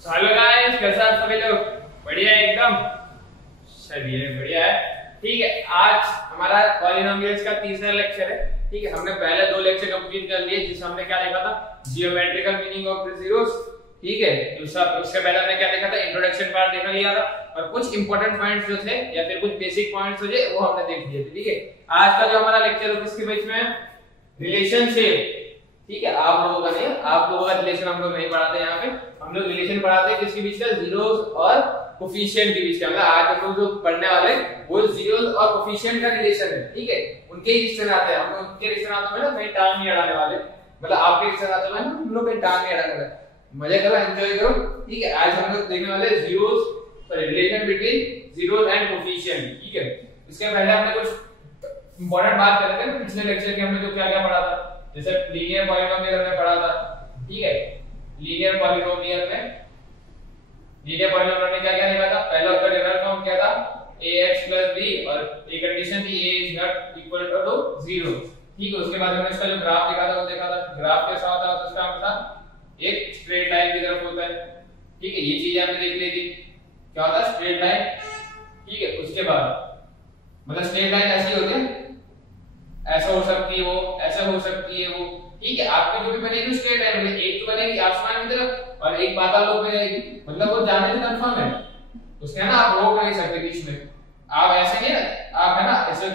Hello guys, कैसा आप सभी लोग? बढ़िया है एकदम। चलिए बढ़िया है। ठीक है, आज हमारा पॉलिनोमियल्स का तीसरा लेक्चर है। ठीक है, हमने पहले दो लेक्चर कंप्लीट कर लिए जिसमें हमने क्या देखा था, geometrical meaning of the zeros. ठीक है, दूसरा उसके पहले हमने क्या देखा था, इंट्रोडक्शन पार्ट देखा लिया था और कुछ इंपॉर्टेंट पॉइंट्स जो थे या फिर कुछ बेसिक पॉइंट्स थे वो हमने देख लिए थे। ठीक है, आज का जो हमारा लेक्चर है किसके बीच में, रिलेशनशिप। ठीक है, आप लोगों का नहीं, आप लोगों का रिलेशन हम लोग नहीं पढ़ाते यहाँ पे, हम लोग रिलेशन पढ़ाते हैं किसके बीच का, जीरोस और कोफिशिएंट के बीच का। मतलब आज हम लोग जो पढ़ने वाले वो जीरोस और कोफिशिएंट का रिलेशन है। ठीक है, उनके ही रिश्ते आते हैं, हम लोग उनके रिश्ते आते हैं ना, कहीं टांग नहीं अड़ाने वाले। मतलब आपके रिश्ते आते हैं हम लोग कहीं टांग नहीं अड़ाने वाले, मजे करो, एंजॉय करो। ठीक है, आज हम लोग देखने वाले zeros, sorry relation between zeros and coefficient. ठीक है, इसके पहले हमने कुछ इंपॉर्टेंट बात कर रहे थे पिछले लेक्चर के, हमने जो क्या क्या पढ़ा था, जैसे लीनियर पॉलिनोमियल हमने पढ़ा था। ठीक है, लीनियर पॉलिनोमियल में क्या क्या लिखा था, पहला उसका जनरल फॉर्म क्या था, ax b, और एक कंडीशन थी a is not equal to 0। ठीक है, उसके बाद हमने इसका जो ग्राफ देखा था वो देखा था, ग्राफ कैसा होता है, उसका मतलब एक स्ट्रेट लाइन की तरफ होता है। ठीक है, ये चीज हमने देख ली थी, क्या होता है स्ट्रेट लाइन। ठीक है, उसके बाद मतलब स्ट्रेट लाइन ऐसी होती है, ऐसा हो सकती है वो, ऐसा हो सकती है वो। ठीक है, आपकी जो भी बनेगी स्ट्रेट लाइन में एक तो बनेगी आसमान की तरफ और एक पाताल लोक में जाएगी, मतलब वो जाने से कंफर्म है, उसके है ना, आप रोक नहीं सकते बीच में। आप ऐसे नहीं ना, आप है ना ऐसे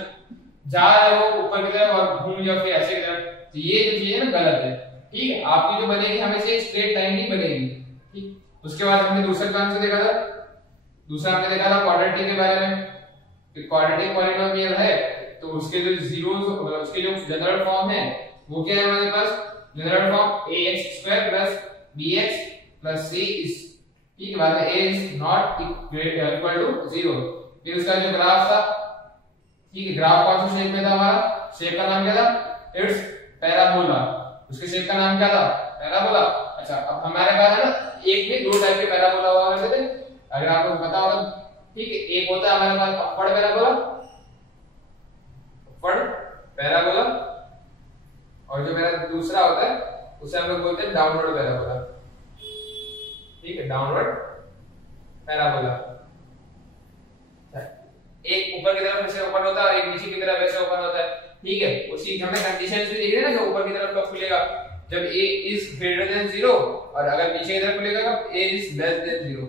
जा रहे हो ऊपर की तरफ और घूम जाओ फिर ऐसे की तरफ, तो ये जो चीज है ना गलत है। ठीक है, आपकी जो बनेगी हमेशा एक स्ट्रेट लाइन ही बनेगी। ठीक, उसके बाद हमने दूसरा कौन सा देखा था, दूसरा हमने देखा था क्वाड्रेटिक के बारे में, कि क्वाड्रेटिक पॉलिनोमियल है तो उसके जो जीरोस, उसके जो जनरल फॉर्म है वो क्या है हमारे पास, general form ax² + bx + c is। ठीक है, बाद में a is not equal to 0। फिर उसका जो ग्राफ था, ठीक है, ग्राफ कौन सा शेप में था, हमारा शेप का नाम क्या था, इट्स पैराबोला। उसके शेप का नाम क्या था, पैराबोला। अच्छा, अब हमारे पास है ना एक में दो टाइप के पैराबोला हुआ करते थे, अगर आपको पता होगा। ठीक है, एक होता है हमारे पास अपवर्ड पैराबोला, पैराबोला, और जो मेरा दूसरा होता है उसे हम लोग बोलते हैं डाउनवर्ड पैराबोला। ठीक है, डाउनवर्ड पैराबोला, एक ऊपर की तरफ ऐसे ओपन होता है और एक नीचे की तरफ ऐसे ओपन होता है। ठीक है, उसी हमने कंडीशंस भी देखी है ना, जो ऊपर की तरफ कब खुलेगा, जब a is greater than 0, और अगर नीचे की तरफ खुलेगा कब a is less than 0।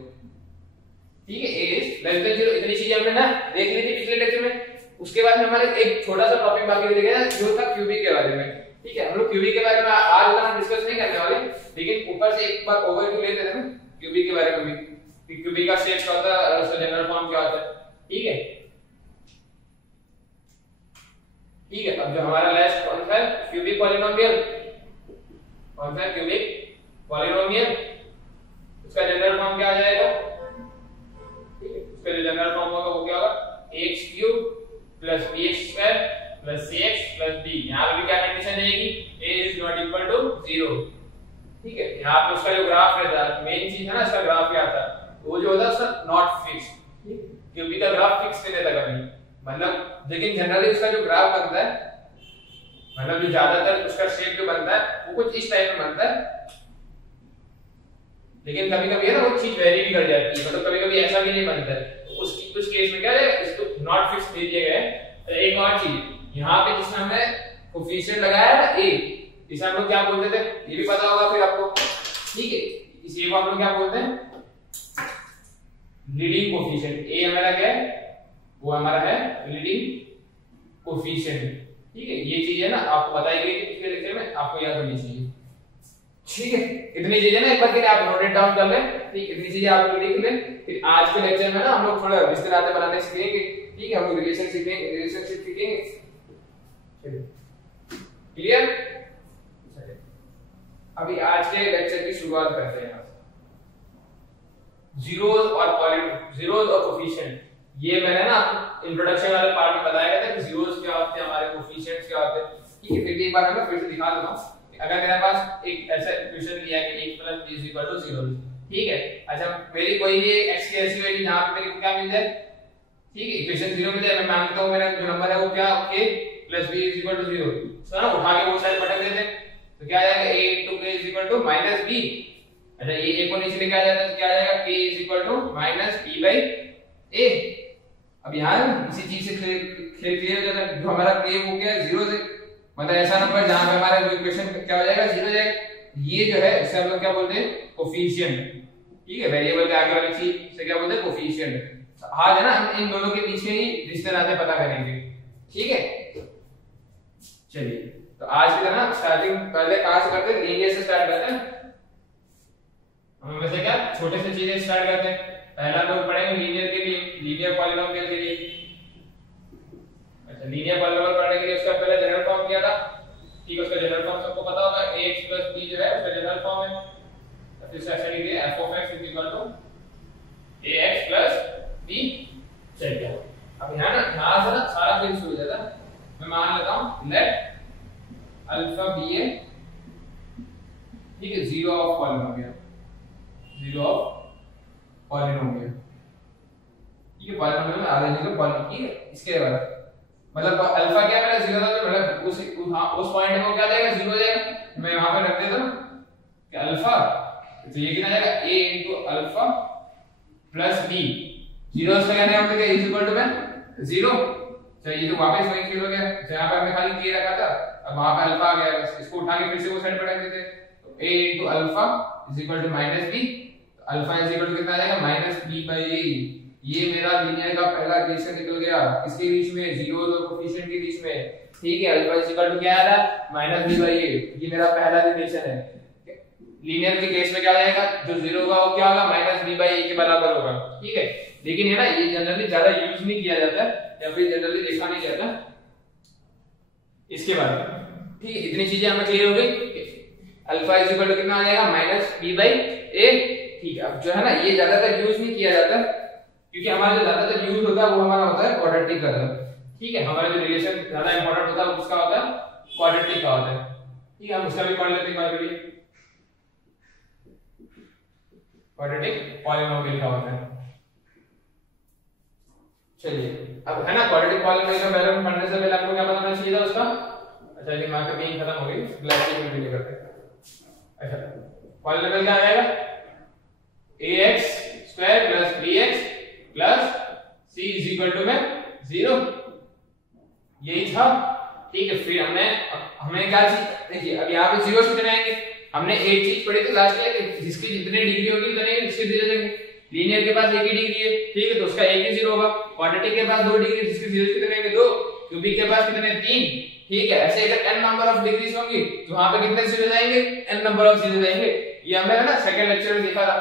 ठीक है, a is less than 0, इतनी चीजें हमने ना देख ली थी पिछले लेक्चर में। उसके बाद में हमारे एक छोटा सा टॉपिक बाकी रह गया जो था क्यूबिक के बारे में। ठीक है, हम लोग क्यूबिक के बारे में आज उतना डिस्कस नहीं करने वाले, लेकिन ऊपर से एक बार ओवरव्यू लेते हैं ना क्यूबिक के बारे में भी, कि क्यूबिक का शेप क्या होता है और उसका जनरल फॉर्म क्या होता है। ठीक है, ठीक है, अब जो हमारा लास्ट कौन सा है, क्यूबिक पॉलिनोमियल, कौन सा है क्यूबिक पॉलिनोमियल, उसका जनरल फॉर्म क्या आ जाएगा। ठीक है, उसका जो जनरल फॉर्म होगा वो क्या होगा, x³ + bx² + cx + d। यहाँ पे भी क्या कंडीशन रहेगी, a is not equal to 0। ठीक है, यहाँ पे उसका जो ग्राफ रहता है, मेन चीज है ना इसका ग्राफ क्या आता है, वो जो होता है उसका नॉट फिक्स। क्योंकि का ग्राफ फिक्स नहीं रहता कभी, मतलब लेकिन जनरली उसका जो ग्राफ बनता है, मतलब जो ज्यादातर उसका शेप जो बनता है वो कुछ इस टाइप में बनता है, लेकिन कभी कभी है ना वो चीज वेरी भी कर जाती है, मतलब कभी कभी ऐसा भी नहीं बनता है। उसकी कुछ केस में क्या है, इसको नॉट फिक्स दे दिया गया है। एक और चीज यहाँ पे जिसमें हमने कोफिशिएंट लगाया है ना a, इसे हम लोग क्या बोलते थे, ये भी पता होगा फिर आपको। ठीक है, इस a को हम लोग क्या बोलते हैं, लीडिंग कोफिशिएंट। a हमारा क्या है, वो हमारा है लीडिंग कोफिशिएंट। ठीक है, ये चीज है ना आपको बताई गई थी पिछले लेक्चर में, आपको याद होनी चाहिए। ठीक है, इतनी चीजें ना एक बार फिर आप नोट इट डाउन कर लें। ठीक, इतनी चीजें आप लोग लिख लें, फिर आज के लेक्चर में ना हम लोग थोड़ा रिश्ते नाते बनाने सीखेंगे। ठीक है, हम लोग रिलेशनशिप सीखेंगे। क्लियर? अभी आज के लेक्चर की शुरुआत करते हैं। जीरोस और कोफिशिएंट, ये मैंने ना आपको इंट्रोडक्शन वाले पार्ट में बताया गया था कि जीरोस क्या होते हैं, हमारे कोफिशिएंट्स क्या होते हैं। ठीक है, फिर भी एक बार मैं फिर से दिखा दूंगा। अगर मेरे पास एक ऐसा इक्वेशन लिया है कि 1 + b = 0। ठीक है, अच्छा मेरी कोई भी x की ऐसी वैल्यू जहां पे मेरे को क्या मिल जाए, ठीक है, इक्वेशन 0 मिल जाए, मैं मानता हूं मेरा जो नंबर है वो क्या, k + b = 0। तो ना उठा के वो साइड पटक देते हैं, तो क्या आ जाएगा, a * k = -b। अच्छा ये a को नीचे लेके आ जाता है तो क्या आ जाएगा k is equal to minus b by a। अब यहाँ इसी चीज से खेल क्लियर हो जाता है, जो हमारा k वो क्या है 0 से, मतलब ऐसा नंबर जहां पे हमारा जो इक्वेशन क्या हो जाएगा 0 हो जाएगा। ये जो है इसे हम लोग क्या बोलते हैं कोफिशिएंट, ठीक है, वेरिएबल के आगे वाली चीज से क्या बोलते हैं कोफिशिएंट। आज है ना हम इन दोनों के पीछे ही रिश्ते नाते पता करेंगे, ठीक है। चलिए तो आज की तरह स्टार्टिंग पहले कहां से करते हैं, लीनियर से स्टार्ट करते हैं। हम वैसे क्या छोटे से चीजें स्टार्ट करते हैं। पहला लोग पढ़ेंगे लीनियर के लिए, लीनियर पॉलिनोमियल के लिए। अच्छा लीनियर पॉलिनोमियल पढ़ने के लिए उसका पहले जनरल फॉर्म किया था, ठीक है, उसका जनरल फॉर्म सबको पता होगा, ax + b जो है उसका जनरल फॉर्म है। तो फिर से ऐसे लिख दिया f (x) = ax + b। चलिए अब यहां से ना सारा चीज शुरू हो जाता है। मैं मान लेता हूं लेट अल्फा बी ए, ठीक है, 0 ऑफ पॉलिनोमियल, 0 ऑफ पॉलिनोमियल, ठीक है, पॉलिनोमियल में आधा जीरो पॉलिनोमियल, ठीक है। इसके बाद मतलब अल्फा क्या मेरा 0 था तो मतलब उस पॉइंट को क्या देगा 0 हो जाएगा। मैं यहां पे रख देता हूं कि अल्फा, तो ये कितना जाएगा a * अल्फा + b। 0 से कहने हम लोग इज इक्वल टू में 0। चलिए तो वापस वही खेल हो गया, जहां पे हमने खाली k रखा था अब वहां पे अल्फा आ गया, बस इसको उठा के फिर से वो साइड पे रख देते। तो a * alpha = -b, alpha is equal to कितना आ जाएगा -b/a। ये मेरा लीनियर का पहला रिलेशन निकल गया, किसके बीच में, जीरोस और कोफिशिएंट के बीच में, ठीक है। अल्फा इज इक्वल टू क्या आ रहा है -b/a, ये मेरा पहला रिलेशन है। लीनियर के केस में क्या आएगा, जो 0 होगा वो क्या होगा -b/a के बराबर होगा, ठीक है। लेकिन है ना ये जनरली ज्यादा यूज नहीं किया जाता या फिर जनरली देखा नहीं जाता इसके बारे में, ठीक है। इतनी चीजें हमें क्लियर हो गई। अल्फा इज इक्वल टू कितना आ जाएगा -b/a, ठीक है। अब जो है ना ये ज्यादातर यूज नहीं किया जाता क्योंकि हमारा जो ज्यादातर यूज होता है वो हमारा होता है क्वाड्रेटिक का, ठीक है। हमारा जो रिलेशन ज्यादा इंपॉर्टेंट होता है उसका होता है क्वाड्रेटिक का होता है, ठीक है। हम उसका भी पढ़ लेते हैं बार बार, क्वाड्रेटिक पॉलिनोमियल का होता है। चलिए अब है ना क्वाड्रेटिक पॉलिनोमियल का पहले पढ़ने से पहले आपको क्या पता होना चाहिए था उसका। अच्छा ये दिमाग में खत्म हो गई, ग्लास में भी करते हैं। अच्छा पॉलिनोमियल क्या आ जाएगा, ax² + bx + c = में 0, यही था, ठीक है। फिर हमें क्या चीज, देखिए अब यहाँ पे 0 से कितने आएंगे, हमने एक चीज पढ़ी थी लास्ट में, जिसकी जितनी डिग्री होगी उतने इसके 0 देंगे। लीनियर के पास एक ही डिग्री है, ठीक है, तो उसका एक ही 0 होगा। क्वाड्रेटिक के पास 2 डिग्री, जिसके 0 कितने आएंगे 2। क्यूबिक के पास कितने 3, ठीक है। ऐसे अगर n नंबर ऑफ डिग्रीज होंगी तो वहां पे कितने 0 जाएंगे, n नंबर ऑफ 0 जाएंगे। ये हमने ना सेकंड लेक्चर में देखा था।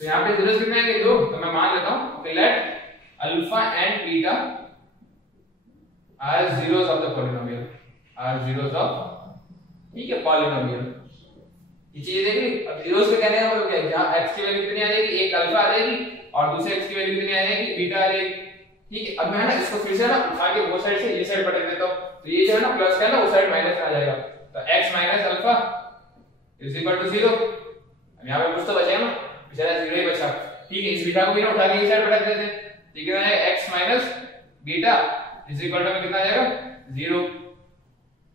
तो यहाँ पे 0 कितने आएंगे 2, तो मैं मान लेता हूं कि let alpha and beta are zeros of the polynomial, are zeros of, ठीक है, पॉलिनोमियल। ये चीज देखिए अब zeros के कहने का मतलब क्या है, जहां x की वैल्यू कितनी आ जाएगी, एक अल्फा आ जाएगी और दूसरे x की वैल्यू कितनी आ जाएगी, बीटा आ जाएगी, ठीक है। अब मैं ना इसको फिर से ना उठा के वो साइड से ये साइड पलट देता हूं, तो ये जो है ना प्लस का है ना वो साइड माइनस में आ जाएगा। तो x - अल्फा = 0। अब यहां पे कुछ तो बचेगा ना, बेचारा 0 ही बचा, ठीक है। इस बीटा को भी ना उठा के ये साइड पलट देते हैं, ठीक है। x - बीटा में कितना आ जाएगा 0,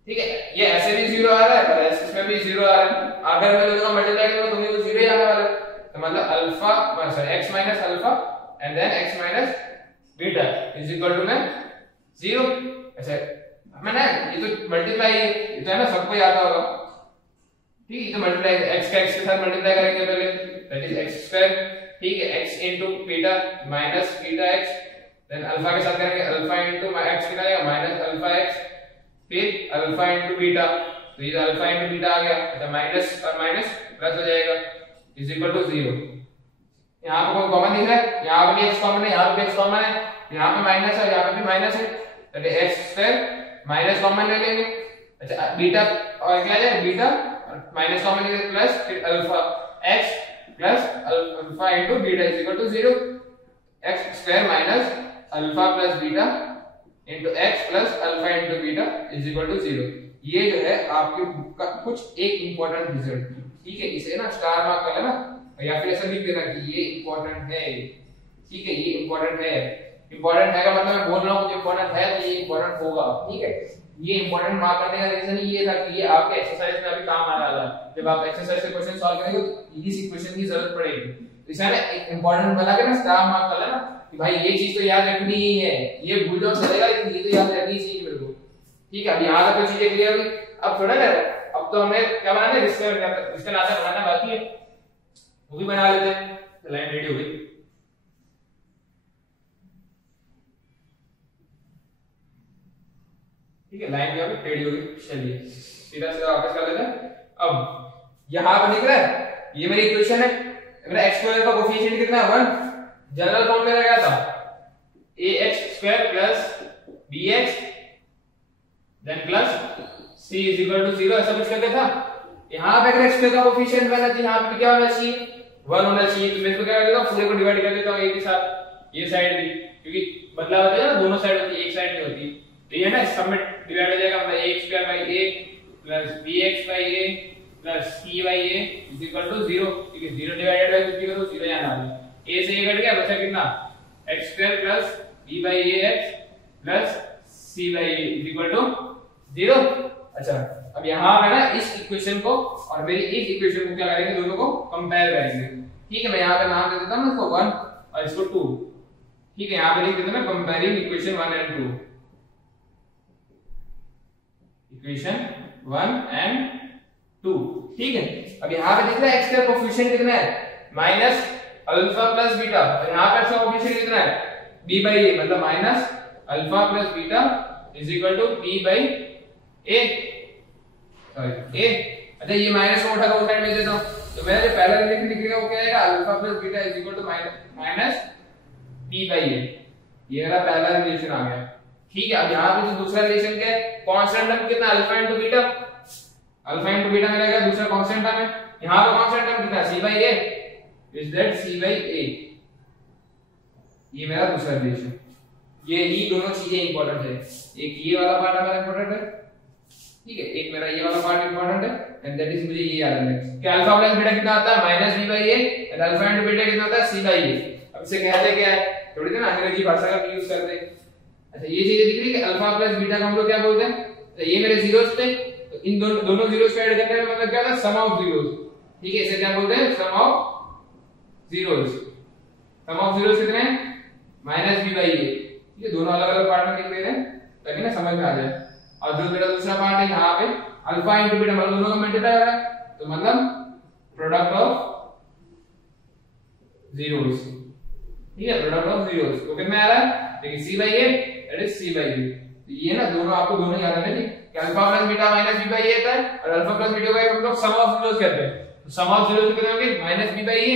ठीक है। ये ऐसे भी 0 आ रहा है और इसमें भी 0 आ रहा है, अगर मैं दोनों मल्टीप्लाई करूं तो मुझे 0 ही आने वाला है। तो मतलब alpha sorry x - alpha and then x - beta में 0। ऐसे मैंने ये तो मल्टीप्लाई, ये तो है ना सबको याद होगा, ठीक है। तो मल्टीप्लाई x का x के साथ मल्टीप्लाई करेंगे पहले, दैट इज x², ठीक है। x * beta - beta x, then alpha के साथ करेंगे अल्फा * x कितना आएगा -अल्फा x, फिर अल्फा * बीटा, तो ये अल्फा * बीटा आ गया, तो माइनस और माइनस प्लस हो जाएगा = 0। यहां पे कोई कॉमन दिख रहा है, यहां पे भी x कॉमन है, यहां पे भी x कॉमन है, यहां पे माइनस है, यहां पे भी माइनस है, तो x² माइनस कॉमन ले लेंगे। अच्छा बीटा और क्या है, बीटा माइनस कॉमन लेंगे प्लस, फिर alpha x plus alpha * beta = 0। x² - alpha plus beta x plus alpha * beta = 0। ये जो है आपके बुक का कुछ एक इंपॉर्टेंट रिजल्ट, ठीक है। इसे ना स्टार मार्क कर लेना या फिर ऐसा लिख देना कि ये इंपॉर्टेंट है, ठीक है। ये इंपॉर्टेंट है, इंपॉर्टेंट है का मतलब मैं बोल रहा हूं कुछ इंपॉर्टेंट है तो ये इंपॉर्टेंट होगा, ठीक है। ये इंपॉर्टेंट मार्क करने का रीजन ये था कि ये आपके एक्सरसाइज में अभी काम आने वाला है। जब आप एक्सरसाइज के क्वेश्चन सॉल्व करेंगे तो इस इक्वेशन की जरूरत पड़ेगी, तो इसमें एक इंपॉर्टेंट बना के ना स्टार मार्क कर लेना कि भाई ये चीज तो याद रखनी ही है, ये भूल जाओ चलेगा लेकिन ये तो याद रखनी चाहिए मेरे को। ठीक है, अब यहां तक तो चीजें क्लियर हुई। अब थोड़ा ना, अब तो हमें क्या बनाना है, रिश्ते नाता बनाना बाकी है, वो भी बना लेते हैं। लाइन रेडी हो गई। ठीक है, लाइन भी अभी रेडी हो गई। चलिए सीधा सीधा वापस कर लेते हैं। अब यहां पर दिख रहा है ये मेरी इक्वेशन है, मेरा x स्क्वायर का कोफिशिएंट कितना है 1, जनरल फॉर्म में रहेगा था ax² + bx then plus c = 0, ऐसा कुछ करके था। यहां पे अगर x स्क्वायर का कोफिशिएंट बना तो यहां पे क्या होना चाहिए 1 होना चाहिए। तो मैं इसको क्या कर देता हूं, पूरे को डिवाइड कर देता हूं a के साथ, ये साइड भी, क्योंकि मतलब होता है ना दोनों साइड होती है, एक साइड नहीं होती। तो ये ना सब में डिवाइड हो जाएगा, मतलब ax² / a + bx/a + c/a = 0, क्योंकि 0 डिवाइडेड बाय 50 करो 0 यहां आ गया। a से a कट गया, बचा कितना x² + b/ax + c/a = 0। अच्छा, अब यहां पे ना इस इक्वेशन को और मेरी इस इक्वेशन को क्या करेंगे, दोनों को कंपेयर करेंगे। ठीक है, मैं यहां पे नाम दे देता हूं इसको 1 और इसको 2। ठीक है, यहां पे लिख देता हूं मैं comparing equation 1 and 2, equation 1 and 2। ठीक है, अब यहां पे दिख रहा है x का कोफिशिएंट कितना है -α + बीटा, और यहां पे इसका कोफिशिएंट कितना है b/a, मतलब -α + बीटा = b/a, सॉरी a। अच्छा, ये माइनस को उठा कर उस साइड में देता हूं, तो मेरा जो पहला रिलेशन निकलेगा वो क्या आएगा, α + बीटा = -b/a। ये मेरा पहला रिलेशन आ गया। ठीक है, अब यहां पे जो दूसरा रिलेशन क्या है, कांस्टेंट टर्म कितना α × बीटा, α × बीटा में रहेगा दूसरा कांस्टेंट टर्म है। यहां पे कांस्टेंट टर्म कितना c/a, इज दैट c/a। ये मेरा दूसरा रिलेशन। ये ही दोनों चीजें इंपॉर्टेंट है, एक ये वाला पार्ट हमारा इंपॉर्टेंट है, ठीक है, एक मेरा ये वाला पार्ट इंपॉर्टेंट है, एंड दैट इज मुझे ये याद रखना है कि α + बीटा कितना आता है -b/a एंड α × बीटा कितना आता है c/a। अब इसे कहते क्या है, थोड़ी ना अंग्रेजी भाषा का यूज करते हैं। अच्छा, ये चीजें दिख रही है कि α + बीटा को हम लोग क्या बोलते हैं, तो ये मेरे जीरोस थे, तो इन दोनों जीरोस को ऐड करने का मतलब क्या होता है, सम ऑफ जीरोस। ठीक है, इसे क्या बोलते हैं, sum of zeros. Sum of zeros कितने हैं -b/a। ठीक है, दोनों अलग अलग पार्ट में लिख रहे हैं ताकि ना समझ में आ जाए। और जो मेरा दूसरा पार्ट है यहाँ पे α × बीटा, मतलब दोनों का मल्टीप्लाई हो रहा है, तो मतलब प्रोडक्ट ऑफ जीरोस। ठीक है, प्रोडक्ट ऑफ जीरोस तो कितना आ रहा है, देखिए c/a, दैट इज c/a। तो ये ना दोनों आपको दोनों याद रखना है कि α + बीटा -b/a आता है, और α + बीटा को हम लोग सम ऑफ जीरोस कहते हैं। तो सम ऑफ जीरोस कितने होंगे -b/a,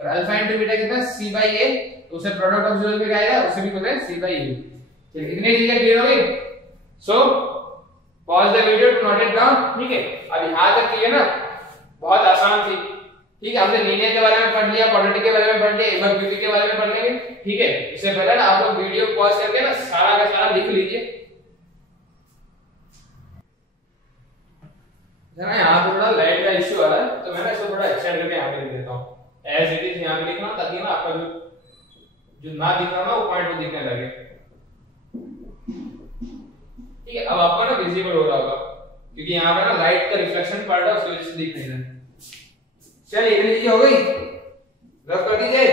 और α × बीटा कितना c/a, तो उसे प्रोडक्ट ऑफ जीरोस में क्या आएगा, उसे भी बोलते हैं c/a। चलिए, इतनी चीजें क्लियर हो गई। So pause the video to note it down. ठीक है, अब यहां तक की है ना बहुत आसान थी। ठीक है, हमने लीनियर के बारे में पढ़ लिया, क्वाड्रेटिक के बारे में पढ़ लिया, एक बार क्यूबिक के बारे में पढ़ लेंगे। ठीक है, इससे पहले ना आप लोग वीडियो पॉज करके ना सारा का सारा लिख लीजिए। जरा यहां पे थोड़ा लाइट का इश्यू आ रहा है, तो मैं ना इसको थोड़ा एक्सटेंड करके यहां पे लिख देता हूं, एज इट इज यहां पे लिखना, ताकि ना आपका जो ना दिख रहा ना वो पॉइंट को दिखने लगे। ठीक है, अब आपको ना विजिबल हो रहा होगा, क्योंकि यहाँ पे ना लाइट का रिफ्लेक्शन पड़ रहा है, उसकी वजह से दिख नहीं रहा। चलिए, इतनी चीजें हो गई, रफ कर दीजिए।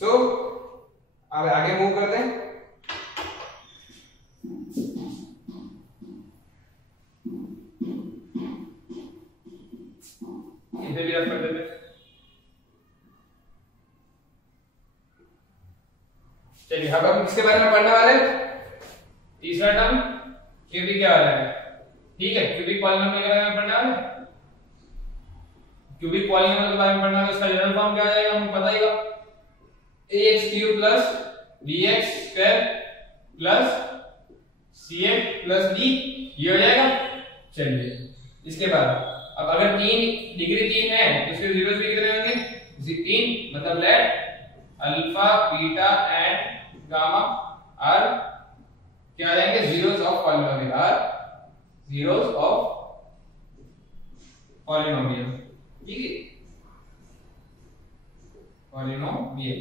सो अब आगे मूव करते हैं। इसे भी रफ कर देते हैं। चलिए, अब हम इसके बारे में पढ़ने वाले तीसरा टर्म क्यूबिक के बारे में। ठीक है, क्यूबिक पॉलीनोमियल के बारे में पढ़ने वाले। क्यूबिक पॉलीनोमियल के बारे में पढ़ना है, उसका जनरल फॉर्म क्या आ जाएगा, हमको पता ही होगा, ax³ + bx² + cx + d, ये हो जाएगा। चलिए, इसके बाद अब अगर 3 डिग्री 3 है तो इसके जीरोस भी कितने होंगे, 3, मतलब let alpha beta and gamma are क्या आ जाएंगे, zeros of polynomial, are zeros of polynomial. ठीक है, पॉलीनोमियल।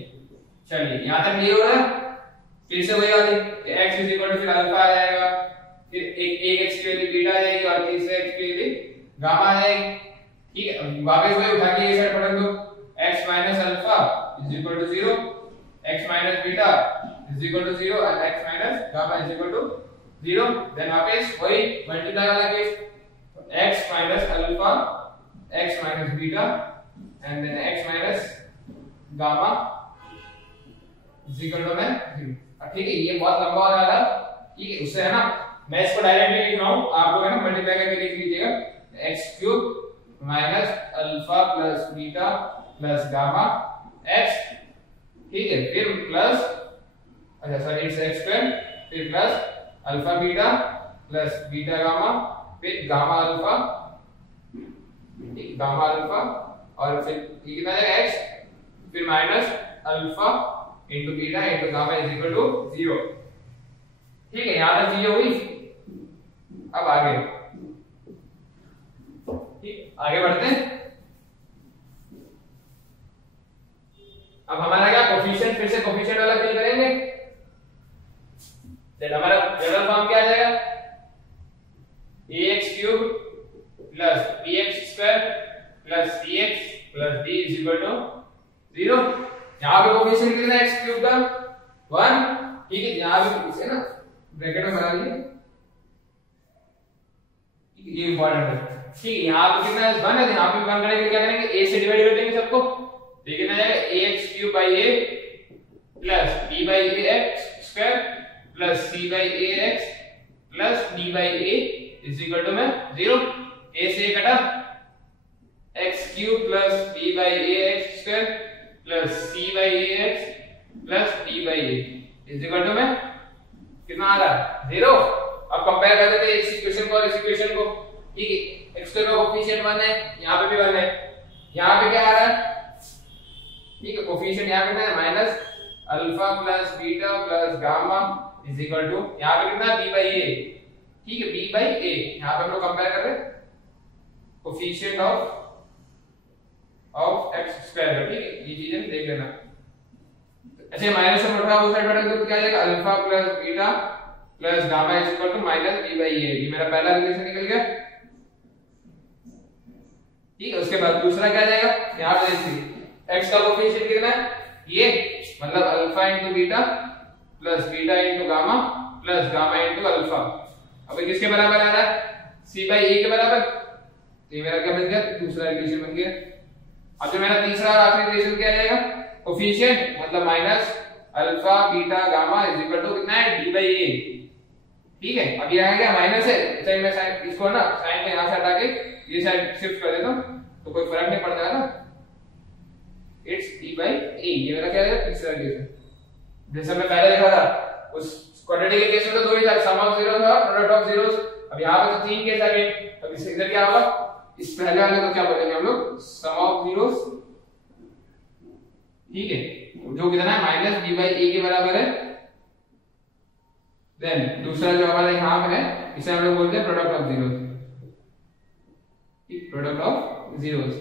चलिए, यहां तक क्लियर हो रहा है। फिर से वही वाली x इज इक्वल टू फिर अल्फा आ जाएगा, फिर एक x की वैल्यू बीटा आ जाएगी और तीसरे x की वैल्यू गामा आ जाएगी। ठीक है, वापस वही उठा के ये साइड पलट दो, x minus alpha is equal to 0, x minus beta is equal to 0 और x minus gamma is equal to 0। Then वापस वही मल्टीप्लाई वाला case, x minus alpha x minus beta and then x minus gamma is equal to में 0। ठीक है, ये बहुत लंबा हो रहा था। ठीक है, उससे है ना मैं इसको डायरेक्टली लिख रहा हूं, आप लोग है ना मल्टीप्लाई करके लिख लीजिएगा, x cube minus alpha plus beta plus gamma x। ठीक है, फिर प्लस अच्छा सॉरी इट्स x स्क्वायर, फिर plus alpha beta plus beta gamma, फिर गामा अल्फा और फिर ये कितना है x, फिर minus alpha into beta into gamma is equal to 0। ठीक है, यहां तक चीजें हुई। अब आगे ठीक आगे बढ़ते हैं। अब हमारा क्या कोफिशिएंट, फिर से कोफिशिएंट वाला फिल करेंगे। देन हमारा जनरल फॉर्म क्या आ जाएगा, ax cube plus bx square plus cx plus d is equal to 0। यहां पे कोफिशिएंट कितना है x क्यूब का 1। ठीक है, यहां पे इसे ना ब्रैकेट में बना लीजिए, ये इंपॉर्टेंट है। ठीक है, यहां पे कितना है 1 है, यहां पे 1 करेंगे, क्या करेंगे a से डिवाइड कर देंगे सबको, तो ये कितना जाएगा ax cube by a plus b by ax square plus c by ax plus d by a is equal to में 0। a से कटा x cube plus b by ax square plus c by ax plus d by a is equal to में कितना आ रहा है 0। अब compare कर देते हैं इस इक्वेशन को और इस इक्वेशन को। ठीक है, x स्क्वायर का कोफिशिएंट 1 है, यहां पे भी 1 है, यहां पे क्या आ रहा है, ठीक है कोफिशिएंट यहां पे कितना है minus alpha plus beta plus gamma is equal to यहां पे कितना b बाई a। ठीक है, b बाई a यहां पे हम लोग कंपेयर कर रहे हैं कोफिशिएंट ऑफ x स्क्वायर। ठीक है, ये चीजें देख लेना। अच्छा माइनस से उठा वो साइड बढ़ा तो क्या आ जाएगा alpha plus beta plus gamma is equal to minus b by a। ये मेरा पहला रिलेशन निकल गया। ठीक है, उसके बाद दूसरा क्या आ जाएगा, यहां पे देखिए x का कोफिशिएंट कितना है ये, मतलब alpha into beta plus beta into gamma plus gamma into alpha. अब ये किसके बराबर आ रहा है c बाई a के बराबर, तो ये मेरा क्या बन गया दूसरा रिलेशन बन गया। अब जो मेरा तीसरा और आखिरी रिलेशन क्या आ जाएगा कोफिशिएंट मतलब minus alpha beta gamma is equal to कितना है d बाई a। ठीक है, अब ये आ गया माइनस है, चाहे मैं साइन इसको ना साइन को यहां से हटा के ये साइड शिफ्ट कर देता हूं तो कोई फर्क नहीं पड़ता है ना, इट्स d बाई a। ये मेरा क्या है तीसरा रिलेशन। जैसे मैं पहले देखा था उस क्वाड्रेटिक के केस में तो दो ही था, सम ऑफ जीरोस और प्रोडक्ट ऑफ जीरोस। अब यहां पे तो तीन केस आ गए। अब इससे इधर क्या होगा, इस पहले वाले को क्या बोलेंगे हम लोग सम ऑफ जीरोस। ठीक है, जो कितना है माइनस b बाई a के बराबर है। देन दूसरा जो हमारा यहां पे है इसे हम लोग बोलते हैं प्रोडक्ट ऑफ जीरोस। ठीक, प्रोडक्ट ऑफ जीरोस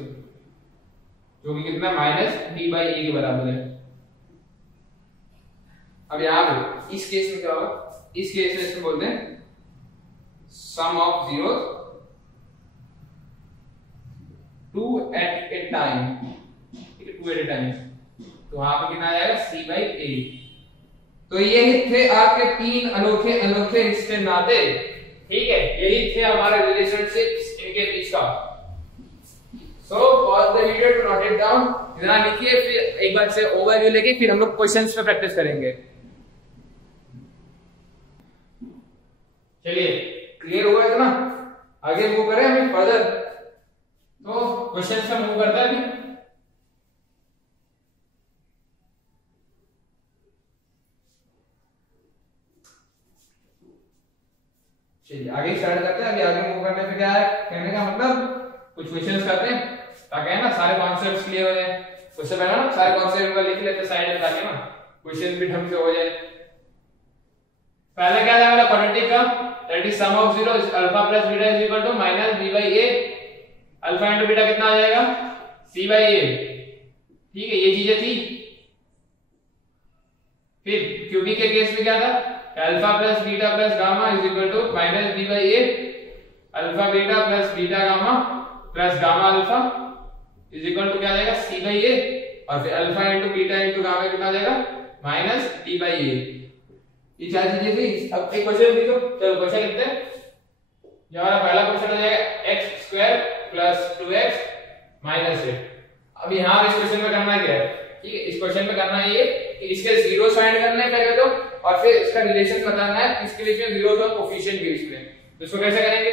जो कि कितना माइनस b बाई a के बराबर है। अब यहां पे इस केस में क्या होगा, इस केस में इसको बोलते हैं sum of zeros two at a time. ठीक है, टू एट ए टाइम, तो वहां पे कितना आ जाएगा c बाई a। तो यही थे आपके तीन अनोखे अनोखे रिश्ते नाते। ठीक है, यही थे हमारे रिलेशनशिप्स इनके बीच का। So pause the video to note it down, इतना लिखिए, फिर एक बार से ओवरव्यू लेके फिर हम लोग क्वेश्चंस पे प्रैक्टिस करेंगे। चलिए क्लियर हुआ है ना, आगे मूव करें अभी फर्दर। तो क्वेश्चंस पे मूव करता है अभी। चलिए आगे स्टार्ट करते हैं। अभी आगे मूव करने पे क्या है कहने का मतलब कुछ क्वेश्चंस करते हैं ताकि है ना सारे कॉन्सेप्ट्स क्लियर हो जाए। उससे पहले ना सारे कॉन्सेप्ट लिख लेते साइड में ताकि ना क्वेश्चन भी ढंग से हो जाए। पहले क्या था मेरा क्वाड्रेटिक का, that is sum of zeros alpha plus beta is equal to minus b by a। Alpha into beta कितना आ जाएगा c बाई a। ठीक है, ये चीजें थी। फिर क्यूबिक के केस में क्या था, alpha plus beta plus gamma is equal to minus B by A, alpha beta plus beta gamma plus gamma alpha is equal to क्या आ जाएगा सी बाई ए, और फिर alpha into beta into gamma कितना आ जाएगा माइनस डी बाई ए। ये चार चीजें थी। अब एक क्वेश्चन लिखो, चलो क्वेश्चन लिखते हैं। ये हमारा पहला क्वेश्चन हो जाएगा x square plus 2x minus 8। अब यहाँ इस क्वेश्चन में करना क्या है, ठीक है, इस क्वेश्चन में करना ये कि इसके जीरो फाइंड करने हैं पहले तो, और फिर इसका रिलेशन बताना है किसके बीच में, जीरो और कोफिशिएंट के बीच में। तो इसको कैसे करेंगे,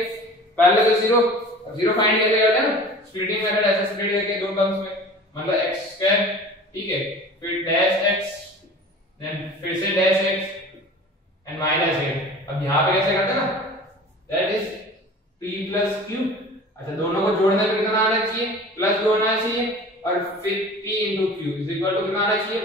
पहले तो जीरो फाइंड कैसे करते हैं ना, स्प्लिटिंग मेथड, ऐसे स्प्लिट करके दो टर्म्स में, मतलब x स्क्वायर, ठीक है, फिर डैश x, देन फिर से डैश x एंड माइनस 8। अब यहाँ पे कैसे करते हैं ना, that is p plus q। अच्छा, दोनों को जोड़ने पे कितना आना चाहिए, प्लस 2 आना चाहिए, और फिर p into q is equal to कितना आना चाहिए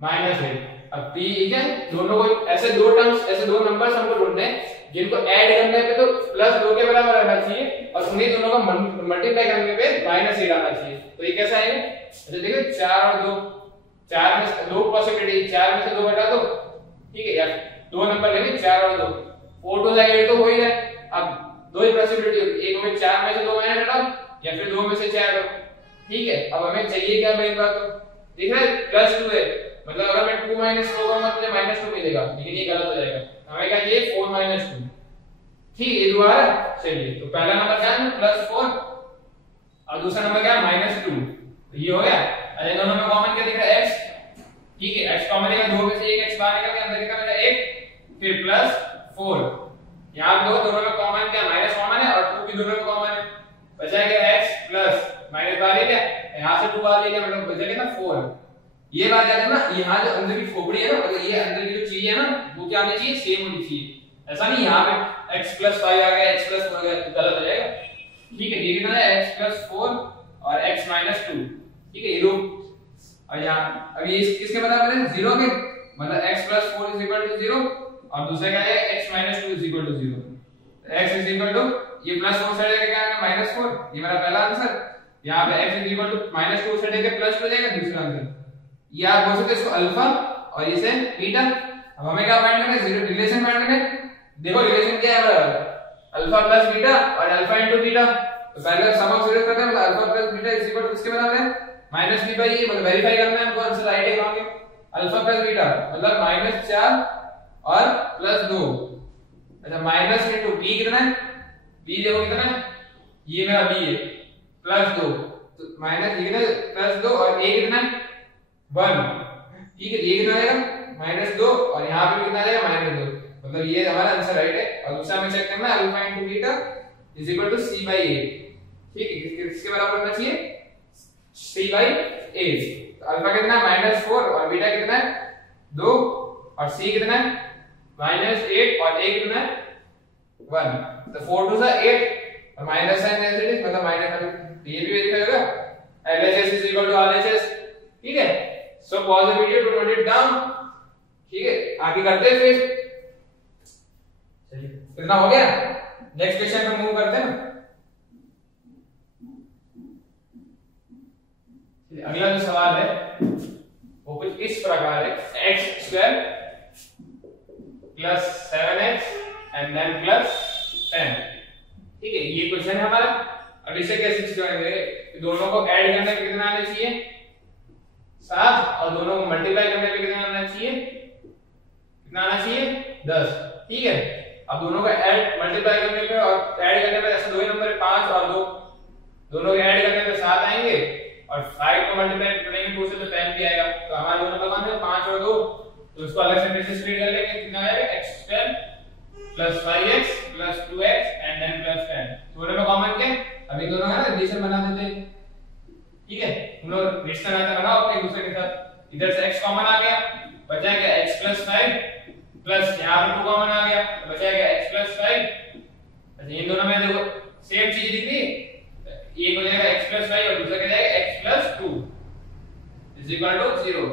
माइनस 8। अब p है, दोनों को ऐसे दो टर्म्स, ऐसे दो नंबर्स हमको ढूंढने हैं जिनको ऐड करने पे तो प्लस 2 के बराबर आना चाहिए, और उन्हीं दोनों को मल्टीप्लाई करने पे माइनस 8 आना चाहिए। तो ये कैसा आएगा, अच्छा देखो 4 और 2, 4 में से 2 पॉसिबिलिटी, 4 में से 2 हटा दो, ठीक है, या दो नंबर लेंगे 4 और 2, 4 टू 8 तो हो ही है। अब दो ही पॉसिबिलिटी होगी, एक में 4 में से 2 माइनस हटाओ, या फिर 2 में से 4 लो, ठीक है। अब हमें चाहिए क्या मेन बात, तो देख रहे हैं प्लस 2 है, मतलब अगर मैं 2 माइनस 2 करूंगा तो मुझे माइनस 2 मिलेगा, लेकिन ये गलत हो जाएगा, हमें क्या चाहिए 4 माइनस 2, ठीक है, ये दोबारा चलिए। तो पहला नंबर क्या है प्लस 4, और दूसरा नंबर क्या है माइनस 2, तो ये हो गया। अरे दोनों में कॉमन क्या दिख रहा है x, ठीक है, x कॉमन है, 2 में से एक x बाहर निकल गया, अंदर कितना बचा 1, फिर प्लस 4, यहां पे दोनों में कॉमन क्या माइनस कॉमन है, और 2 भी दोनों में कॉमन है, बचा क्या x प्लस माइनस बाहर है क्या, यहां से 2 बाहर ले लिया, मतलब बचा कितना 4। ये बात याद है ना, यहां जो अंदर की खोपड़ी है ना, मतलब ये अंदर की जो चीज है ना, वो क्या आनी चाहिए सेम होनी चाहिए, ऐसा नहीं यहां पे x प्लस 5 आ गया, x प्लस 4 आ गया, गलत हो जाएगा, ठीक है। ये कितना है x प्लस 4 और x माइनस 2, ठीक है, ये लो। और यहाँ अब ये किसके बराबर है, 0 के, मतलब x plus 4 is equal to 0, और दूसरा क्या है x minus 2 is equal to 0। x is equal to ये प्लस 4 से हटेगा क्या आएगा माइनस 4, ये मेरा पहला आंसर। यहाँ पे x is equal to minus 2 से हटेगा प्लस हो जाएगा दूसरा आंसर। ये आप बोल सकते हो इसको अल्फा और इसे बीटा। अब हमें क्या फाइंड करना है, जीरो रिलेशन फाइंड करना है। देखो रिलेशन क्या है, अल्फा प्लस बीटा और अल्फा इनटू बीटा। तो पहले सम ऑफ सीरीज करते हैं, मतलब alpha plus beta is equal to किसके बराबर है माइनस b बाई ए, मतलब वेरीफाई करना है हमको, आंसर राइट है कहां पे, अल्फा प्लस बीटा मतलब माइनस 4 और प्लस 2। अच्छा माइनस इनटू b कितना है, b देखो कितना है, ये मेरा b है, प्लस 2, तो माइनस ये कितना प्लस 2 और a कितना है 1, ठीक है। ये कितना आएगा माइनस 2 और यहाँ पे कितना आएगा माइनस 2, मतलब ये हमारा आंसर राइट है। और दूसरा हमें चेक करना है alpha into beta is equal to c by a, ठीक है, किसके बराबर होना चाहिए c बाई a। तो अल्फा कितना है माइनस 4 और बीटा कितना है 2 और c कितना है माइनस 8 और a कितना है 1। तो 4 टू 8 और minus sign as it is, मतलब माइनस, ये भी वेरीफाई होगा, LHS is equal to RHS, ठीक है। So pause the video to note it down, ठीक है, आगे करते हैं फिर। चलिए इतना हो गया, नेक्स्ट क्वेश्चन पे मूव करते हैं ना। अगला जो सवाल है वो कुछ इस प्रकार है, x square plus 7x and then plus 10, ठीक है, ये क्वेश्चन है हमारा। अब इसे कैसे करेंगे, दोनों को ऐड करने पे कितना आना चाहिए 7 और दोनों को मल्टीप्लाई करने पे कितना आना चाहिए, कितना आना चाहिए 10, ठीक है। अब दोनों को ऐड मल्टीप्लाई करने पे और ऐड करने पे ऐसे दो ही नंबर है 5 और 2, दोनों को ऐड करने पे 7 आएंगे और 5 को मल्टीप्लाई करेंगे 2 से तो 10 भी आएगा। तो हमारे दोनों का कौन है 5 और 2, तो इसको अलग से स्प्लिट कर लेंगे, कितना आएगा x square plus 5x plus 2x and then plus 10। दोनों में कॉमन क्या, अभी दोनों का ना रिलेशन बना देते हैं, ठीक है, हम लोग रिश्ता नाता बनाओ अपने दूसरे के साथ। इधर से x कॉमन आ गया, बचा गया x प्लस 5 प्लस यहाँ पे 2 कॉमन आ गया, तो बचा गया x प्लस 5। अच्छा इन दोनों में देखो सेम चीज दिख रही है, एक हो जाएगा x प्लस 5 और दूसरा क्या जाएगा x plus 2 is equal to 0,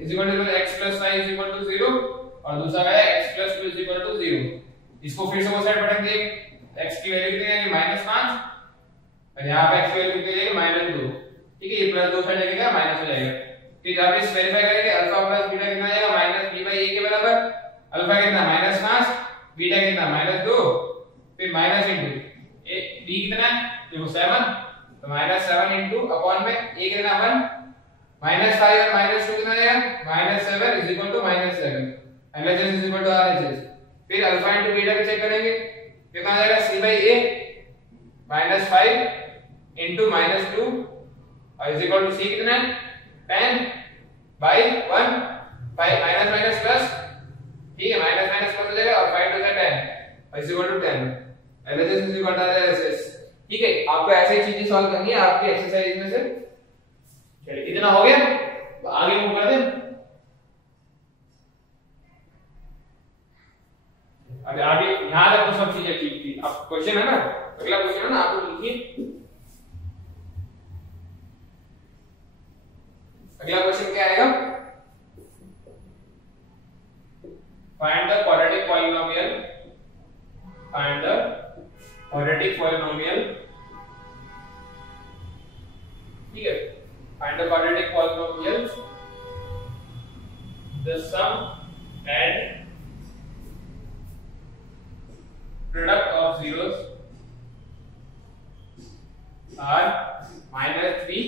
is equal to x plus 5 is equal to 0 और दूसरा क्या है x plus 2 is equal to 0। इसको फिर से वो साइड पटक देंगे, x की वैल्यू कितनी आएगी -5 और यहाँ पे x की वैल्यू कितनी आएगी -2, ठीक है, ये प्लस 2 साइड लगेगा माइनस हो जाएगा। फिर अब इस वेरीफाई करेंगे अल्फा प्लस बीटा कितना आएगा माइनस बी बाई ए के बराबर। अल्फा कितना माइनस 5, बीटा कितना माइनस 2, फिर माइनस इंटू ए बी कितना देखो 7, तो माइनस 7 इंटू अपॉन में ए कितना 1, माइनस 5 और माइनस 2 कितना आएगा minus 7 is equal to minus 7, LHS is equal to RHS. फिर अल्फा इंटू बीटा को चेक करेंगे कितना आ जाएगा सी by a minus 5 into minus 2 और इज इक्वल टू सी कितना है 10 बाई 1, 5 माइनस माइनस प्लस, ठीक है माइनस माइनस प्लस हो जाएगा और 5 टू 10 और is equal to 10, LHS is equal to RHS. ठीक है, आपको ऐसे ही चीजें सॉल्व करनी है आपकी एक्सरसाइज में से। चलिए इतना हो गया, तो आगे मूव करते हैं। अभी आगे यहां तक तो सब चीजें ठीक थी, अब क्वेश्चन है ना, अगला क्वेश्चन है ना, आप लोग लिखिए। अगला क्वेश्चन क्या आएगा, find the quadratic polynomial, find the quadratic polynomial, ठीक है, find the quadratic polynomial, the sum and product of zeros are -3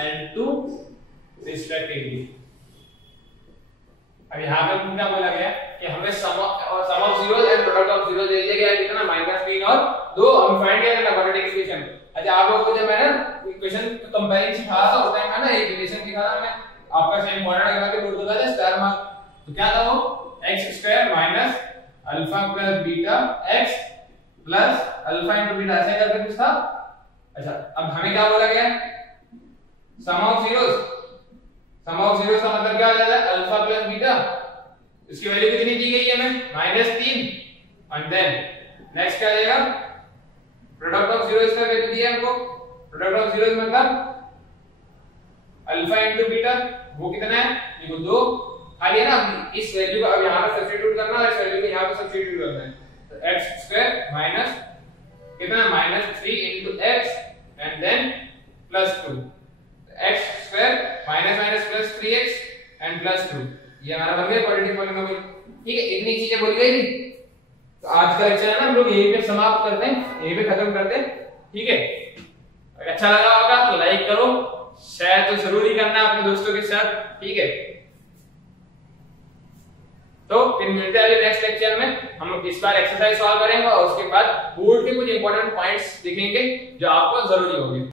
and 2 respectively। अब यहाँ पे क्या बोला गया कि हमें sum of zeros and product of zeros दे दिया गया है कितना -3 और 2, हम फाइंड किया था क्वाड्रेटिक इक्वेशन। अच्छा आप लोगों को जब मैंने इक्वेशन कंपेयरिंग सिखाया था उस टाइम था ना, एक रिलेशन दिखा था मैं आपका, सेम क्वाड्रेटिक लगा के बोल दूंगा स्क्वायर मार्क, तो क्या था वो x² minus alpha plus beta x plus alpha into beta, ऐसे करके कुछ था। अच्छा अब हमें क्या बोला गया, sum of zeros, sum of zeros का मतलब क्या हो जाता है अल्फा प्लस बीटा, इसकी वैल्यू कितनी दी गई है हमें -3, एंड देन नेक्स्ट क्या आएगा प्रोडक्ट ऑफ जीरोस का वैल्यू दिया हमको, प्रोडक्ट ऑफ जीरोस मतलब अल्फा इंटू बीटा, वो कितना है देखो 2, खाली है ना, इस वैल्यू को अब यहां पे सब्स्टिट्यूट करना है, इस वैल्यू को यहां पे सब्स्टिट्यूट करना है, तो x² माइनस कितना -3 into x and then +2, x² minus minus plus 3x and +2, ये हमारा बन गया क्वाड्रेटिक पॉलिनोमियल। ठीक है, इतनी चीजें बोली गई थी, तो आज का लेक्चर है ना हम लोग यहीं पे समाप्त करते हैं, यहीं पे खत्म करते हैं। ठीक है, अगर अच्छा लगा होगा तो लाइक करो, शेयर तो जरूर ही करना अपने दोस्तों के साथ। ठीक है, तो फिर मिलते हैं अगले नेक्स्ट लेक्चर में, हम लोग इस बार एक्सरसाइज सॉल्व करेंगे और उसके बाद बोर्ड के कुछ इंपॉर्टेंट पॉइंट्स देखेंगे जो आपको जरूरी होंगे।